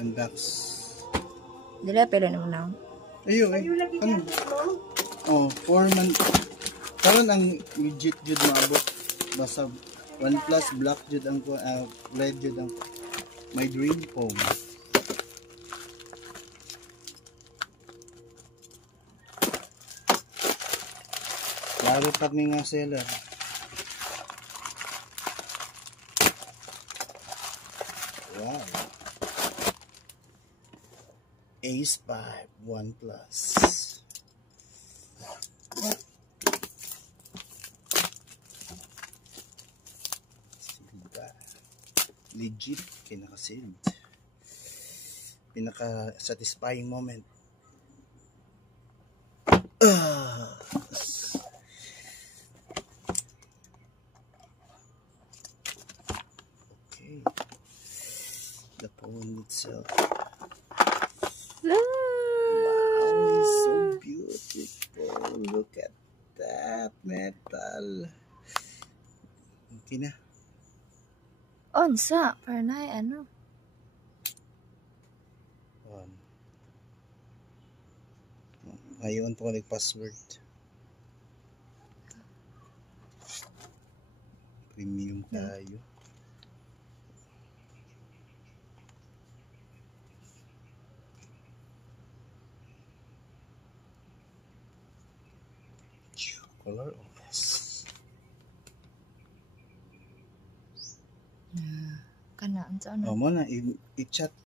unbox. Dila pero naman na. Ayo lagi ano? Oh, 4 months. Karon ang legit jud maabot. Basta OnePlus Black jud ang red jud ang my dream phone. Laro kami nga seller. Wow. Ace 5 OnePlus. Legit, kinakasealed. Pinaka-satisfying moment. Okay. The phone itself. Wow, it's so beautiful. Look at that metal. Okay na. Onsa, para na ano. Ngayon po nag-password. Premium tayo. Color OS. Kana, ang saan na? Mo na, i-chat